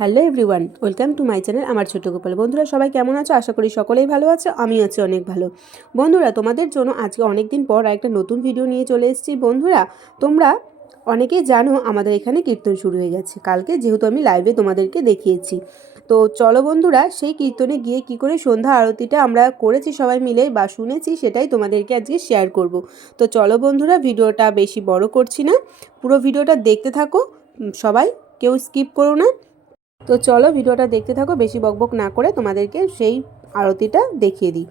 Hello everyone, welcome to my channel আমার ছোট গোপাল। বন্ধুরা, সবাই কেমন আছো? আশা করি সকলেই ভালো আছে আমি আছি অনেক ভালো। বন্ধুরা, তোমাদের জন্য আজকে অনেক দিন পর একটা নতুন ভিডিও নিয়ে চলে এসেছি। বন্ধুরা, তোমরা অনেকেই জানো আমাদের এখানে কীর্তন শুরু হয়ে গেছে। কালকে যেহেতু আমি লাইভে তোমাদেরকে দেখিয়েছি। তো চলো বন্ধুরা, সেই কীর্তনে গিয়ে কি করে সন্ধ্যা আরতিটা আমরা করেছি সবাই মিলে বা শুনেছি, সেটাই তোমাদেরকে আজকে শেয়ার করব। তো চলো বন্ধুরা ভিডিওটা বেশি বড় করছি না। পুরো ভিডিওটা দেখতে থাকো। সবাই কেউ স্কিপ করো না। তো চলো ভিডিওটা দেখতে থাকো বেশি বকবক না করে তোমাদেরকে সেই আরতিটা দেখিয়ে দিই।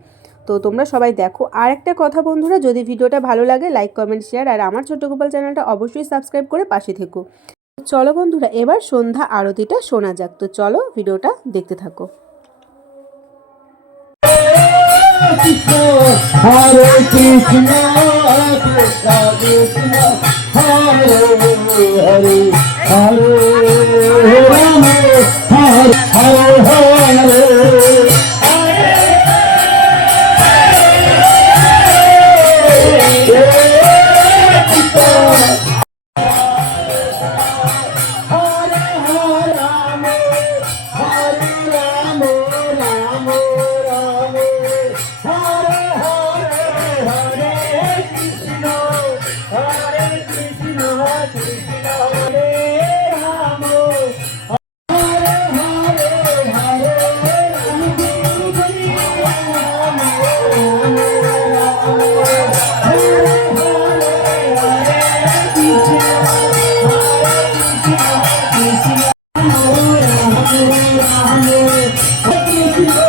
তো তোমরা সবাই দেখো। আর একটা কথা বন্ধুরা যদি ভিডিওটা ভালো লাগে লাইক কমেন্ট শেয়ার আর আমার ছোট্ট গোপাল চ্যানেলটা অবশ্যই সাবস্ক্রাইব করে পাশে থেকো। চলো বন্ধুরা এবার সন্ধ্যা আরতিটা শোনা যাক। তো চলো ভিডিওটা দেখতে থাকো। Hare Krishna, Krishna Krishna, Hare Thank you.